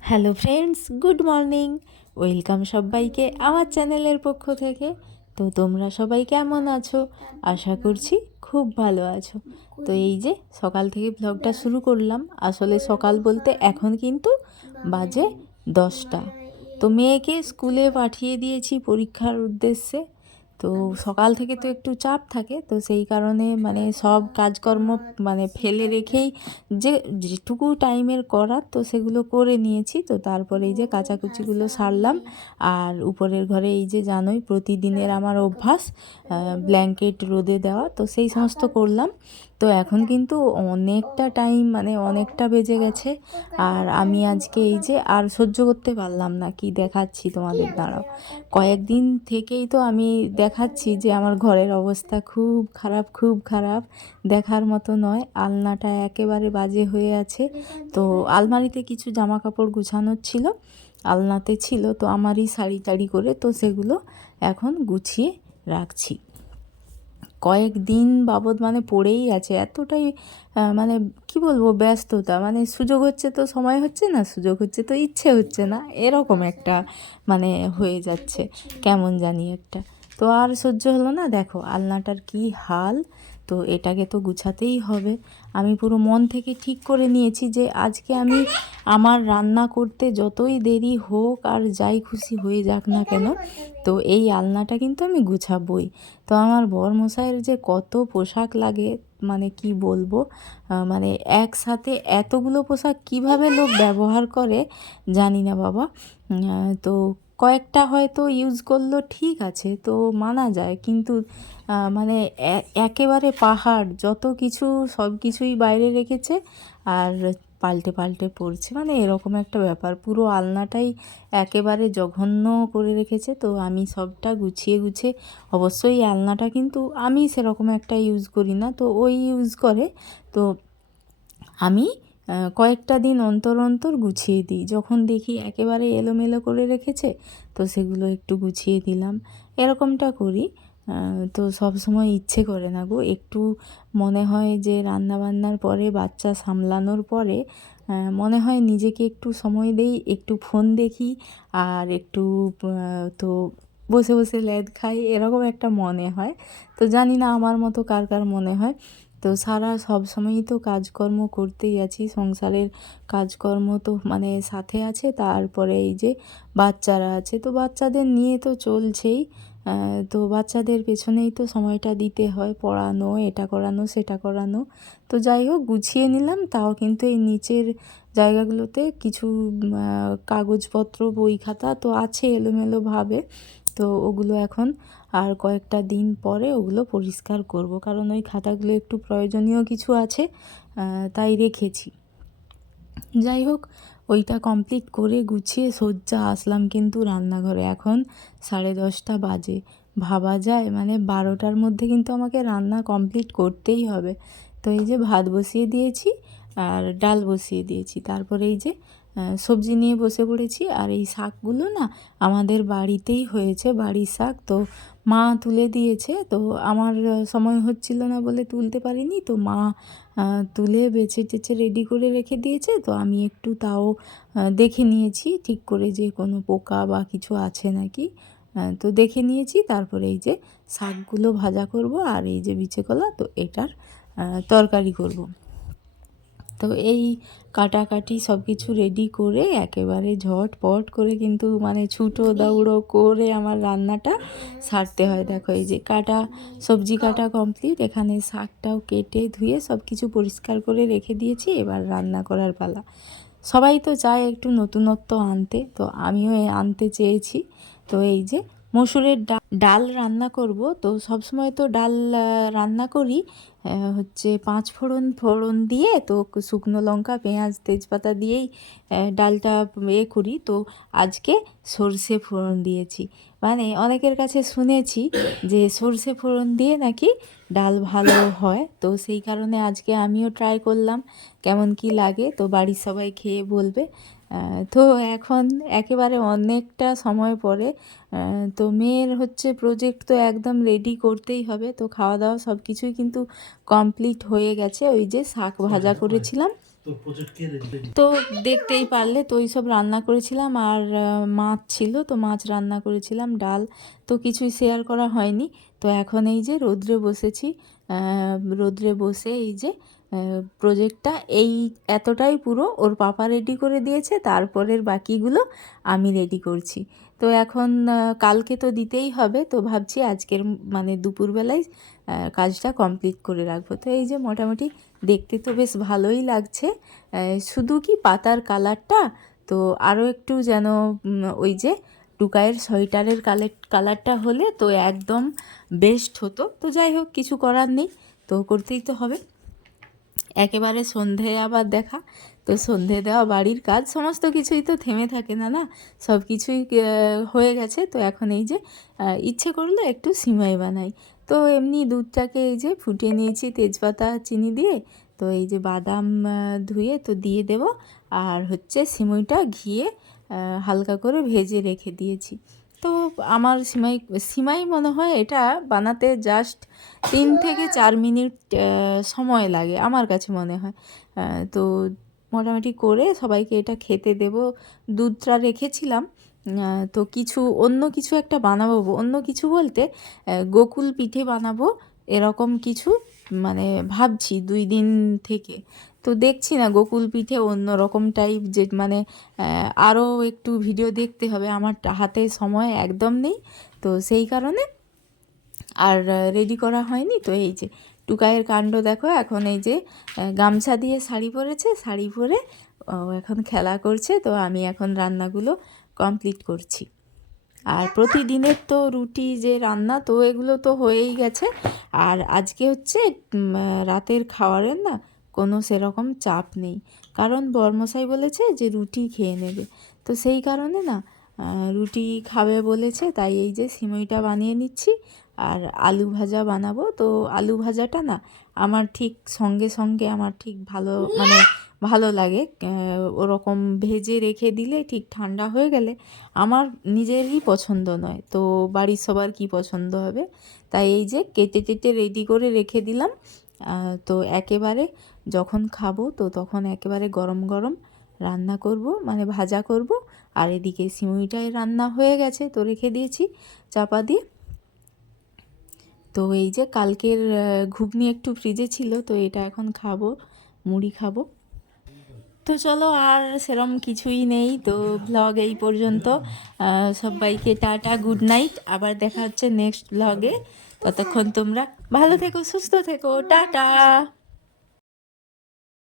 Hello friends, good morning. Welcome সবাইকে আমার চ্যানেলের পক্ষ থেকে। তো তোমরা সবাই কেমন আছো? আশা করছি খুব ভালো আছো। তো এই যে সকাল থেকে ব্লগটা শুরু করলাম। আসলে সকাল বলতে এখন কিন্তু বাজে 10টা। তো মেয়েকে স্কুলে পাঠিয়ে দিয়েছি পরীক্ষার উদ্দেশ্যে। তো সকাল থেকে তো একটু চাপ থাকে, তো সেই কারণে মানে সব কাজকর্ম মানে ফেলে রেখেই যেটুকু টাইমের করার তো সেগুলো করে নিয়েছি। তো তারপরে এই যে কাচাকুচিগুলো সারলাম। আর উপরের ঘরে এই যে জানোই প্রতিদিনের আমার অভ্যাস ব্ল্যাঙ্কেট রোদে দেওয়া, তো সেই সমস্ত করলাম। তো এখন কিন্তু অনেকটা টাইম মানে অনেকটা বেজে গেছে। আর আমি আজকে এই যে আর সহ্য করতে পারলাম না। কি দেখাচ্ছি তোমাদের, দাঁড়াও। কয়েকদিন থেকেই তো আমি দেখাচ্ছি যে আমার ঘরের অবস্থা খুব খারাপ, খুব খারাপ, দেখার মতো নয়। আলনাটা একেবারে বাজে হয়ে আছে। তো আলমারিতে কিছু জামা কাপড় গুছানোর ছিল, আলনাতে ছিল, তো আমারই শাড়ি টাড়ি করে তো সেগুলো এখন গুছিয়ে রাখছি। কয়েকদিন বাবদ মানে পড়েই আছে, এতটাই মানে কি বলবো, ব্যস্ততা। মানে সুযোগ হচ্ছে তো সময় হচ্ছে না, সুযোগ হচ্ছে তো ইচ্ছে হচ্ছে না, এরকম একটা মানে হয়ে যাচ্ছে কেমন জানি একটা। তো আর সহ্য হলো না, দেখো আলনাটার কি হাল। তো এটাকে তো গুছাতেই হবে। আমি পুরো মন থেকে ঠিক করে নিয়েছি যে আজকে আমি আমার রান্না করতে যতই দেরি হোক আর যাই খুশি হয়ে যাক না কেন, তো এই আলনাটা কিন্তু আমি গুছাবই। তো আমার বরমশাইয়ের যে কত পোশাক লাগে মানে কি বলবো, মানে একসাথে এতগুলো পোশাক কিভাবে লোক ব্যবহার করে জানি না বাবা। তো কয়েকটা হয়তো ইউজ করলো ঠিক আছে, তো মানা যায়, কিন্তু মানে একেবারে পাহাড় যত কিছু সব কিছুই বাইরে রেখেছে আর পাল্টে পাল্টে পড়ছে, মানে এরকম একটা ব্যাপার। পুরো আলনাটাই একেবারে জঘন্য করে রেখেছে। তো আমি সবটা গুছিয়ে গুছিয়ে, অবশ্যই আলনাটা কিন্তু আমি সেরকম একটা ইউজ করি না, তো ওই ইউজ করে। তো আমি কয়েকটা দিন অন্তর অন্তর গুছিয়ে দিই, যখন দেখি একেবারে এলোমেলো করে রেখেছে তো সেগুলো একটু গুছিয়ে দিলাম, এরকমটা করি। তো সব সময় ইচ্ছে করে না গো, একটু মনে হয় যে রান্নাবান্নার পরে বাচ্চা সামলানোর পরে মনে হয় নিজেকে একটু সময় দেই, একটু ফোন দেখি আর একটু তো বসে বসে ল্যাদ খাই, এরকম একটা মনে হয়। তো জানি না আমার মতো কার কার মনে হয়। তো সব সময়ই তো কাজকর্ম করতেই আছি, সংসারের কাজকর্ম তো মানে সাথে আছে, তারপরে এই যে বাচ্চারা আছে, তো বাচ্চাদের নিয়ে তো চলছেই। তো বাচ্চাদের পেছনেই তো সময়টা দিতে হয়, পড়ানো, এটা করানো, সেটা করানো। তো যাই হোক গুছিয়ে নিলাম, তাও কিন্তু এই নিচের জায়গাগুলোতে কিছু কাগজপত্র, বই খাতা তো আছে এলোমেলোভাবে। তো ওগুলো এখন আর কয়েকটা দিন পরে ওগুলো পরিষ্কার করব, কারণ ওই খাতাগুলো একটু প্রয়োজনীয় কিছু আছে, তাই রেখেছি। যাই হোক, ওইটা কমপ্লিট করে গুছিয়ে সজ্জা আসলাম কিন্তু রান্নাঘরে। এখন 10:30 বাজে। ভাবা যায় মানে 12টার মধ্যে কিন্তু আমাকে রান্না কমপ্লিট করতেই হবে। তো এই যে ভাত বসিয়ে দিয়েছি আর ডাল বসিয়ে দিয়েছি, তারপরে এই যে সবজি নিয়ে বসে পড়েছি। আর এই শাকগুলো না আমাদের বাড়িতেই হয়েছে, বাড়ির শাক, তো মা তুলে দিয়েছে। তো আমার সময় হচ্ছিল না বলে তুলতে পারিনি, তো মা তুলে বেছে টেছে রেডি করে রেখে দিয়েছে। তো আমি একটু তাও দেখে নিয়েছি ঠিক করে যে কোনো পোকা বা কিছু আছে নাকি। তো দেখে নিয়েছি, তারপরে এই যে শাকগুলো ভাজা করব আর এই যে বিচে কলা, তো এটার তরকারি করব। তো এই কাটাকাটি সব কিছু রেডি করে একেবারে ঝটপট করে কিন্তু মানে ছুটো দৌড়ো করে আমার রান্নাটা সারতে হয়। দেখো এই যে সবজি কাটা কমপ্লিট, এখানে শাকটাও কেটে ধুয়ে সব কিছু পরিষ্কার করে রেখে দিয়েছি, এবার রান্না করার পালা। সবাই তো চায় একটু নতুনত্ব আনতে, তো আমিও আনতে চেয়েছি। তো এই যে মসুরের ডাল রান্না করব। তো সবসময় তো ডাল রান্না করি হচ্ছে 5 ফোড়ন ফোড়ন দিয়ে, তো শুকনো লঙ্কা, পেঁয়াজ, তেজপাতা দিয়েই ডালটা করি। তো আজকে সর্ষে ফোড়ন দিয়েছি। মানে অনেকের কাছে শুনেছি যে সর্ষে ফোড়ন দিয়ে নাকি ডাল ভালো হয়, তো সেই কারণে আজকে আমিও ট্রাই করলাম কেমন কি লাগে। তো বাড়ির সবাই খেয়ে বলবে। তো এখন একেবারে অনেকটা সময় পরে তো মেয়ের হচ্ছে প্রজেক্ট তো একদম রেডি করতেই হবে, তো খাওয়া দাওয়া সব কিছুই কিন্তু কমপ্লিট হয়ে গেছে। ওই যে শাক ভাজা করেছিলাম তো দেখতেই পারলে, তো এইসব রান্না করেছিলাম, আর মাছ ছিল তো মাছ রান্না করেছিলাম, ডাল তো কিছুই শেয়ার করা হয়নি। তো এখন এই যে রোদ্রে বসেছি, রোদ্রে বসে এই যে প্রজেক্টটা এই এতটাই পুরো ওর পাপা রেডি করে দিয়েছে, তারপরের বাকিগুলো আমি রেডি করছি। তো এখন কালকে তো দিতেই হবে, তো ভাবছি আজকের মানে দুপুরবেলায় কাজটা কমপ্লিট করে রাখবো। তো এই যে মোটামুটি দেখতে তো বেশ ভালোই লাগছে, শুধু কি পাতার কালারটা তো আরও একটু যেন ওই যে টুকাইয়ের সোয়েটারের কালারটা হলে তো একদম বেস্ট হতো। তো যাই হোক, কিছু করার নেই, তো করতেই তো হবে। একেবারে সন্ধে আবার দেখা, তো সন্ধে দেওয়া, বাড়ির কাজ সমস্ত কিছুই তো থেমে থাকে না, না সব কিছুই হয়ে গেছে। তো এখন এই যে ইচ্ছে করলো একটু সিমাই বানাই, তো এমনি দুধটাকে এই যে ফুটিয়ে নিয়েছি তেজপাতা চিনি দিয়ে। তো এই যে বাদাম ধুয়ে তো দিয়ে দেব, আর হচ্ছে সিমইটা ঘিয়ে হালকা করে ভেজে রেখে দিয়েছি। তো আমার সিমাই মনে হয় এটা বানাতে জাস্ট 3 থেকে 4 মিনিট সময় লাগে আমার কাছে মনে হয়। তো মোটামুটি করে সবাইকে এটা খেতে দেব। দুধটা রেখেছিলাম, তো অন্য কিছু একটা বানাবো, অন্য কিছু বলতে গোকুল পিঠে বানাবো এরকম কিছু মানে ভাবছি 2 দিন থেকে। তো দেখছি না গোকুল পিঠে অন্য রকম টাইপ, যে মানে আরও একটু ভিডিও দেখতে হবে, আমার হাতে সময় একদম নেই, তো সেই কারণে আর রেডি করা হয়নি। তো এই যে টুকাইয়ের কাণ্ড দেখো, এখন এই যে গামছা দিয়ে শাড়ি পরেছে, শাড়ি পরে এখন খেলা করছে। তো আমি এখন রান্নাগুলো কমপ্লিট করছি। আর প্রতিদিনের তো রুটি যে রান্না, তো এগুলো তো হয়েই গেছে। আর আজকে হচ্ছে রাতের খাওয়ারের না কোনো সেরকম চাপ নেই, কারণ বরমশাই বলেছে যে রুটি খেয়ে নেবে, তো সেই কারণে না রুটি খাবে বলেছে, তাই এই যে সিমইটা বানিয়ে নিচ্ছি। আর আলু ভাজা বানাবো, তো আলু ভাজাটা না আমার ঠিক সঙ্গে সঙ্গে আমার ঠিক মানে ভালো লাগে, ওরকম ভেজে রেখে দিলে ঠিক ঠান্ডা হয়ে গেলে আমার নিজেরই পছন্দ নয়, তো বাড়ির সবার কি পছন্দ হবে। তাই এই যে কেটে টেটে রেডি করে রেখে দিলাম, তো একেবারে যখন খাবো তো তখন একেবারে গরম গরম রান্না করব, মানে ভাজা করব। আর এদিকে সিমুইটাই রান্না হয়ে গেছে, তো রেখে দিয়েছি চাপা দিয়ে। তো এই যে কালকের ঘুগনি একটু ফ্রিজে ছিল, তো এটা এখন খাবো, মুড়ি খাবো। তো চলো, আর সেরম কিছুই নেই, তো ব্লগ এই পর্যন্ত। সবাইকে টাটা, গুড নাইট, আবার দেখা হচ্ছে নেক্সট ব্লগে। ততক্ষণ তোমরা ভালো থেকো, সুস্থ থেকো, টাটা।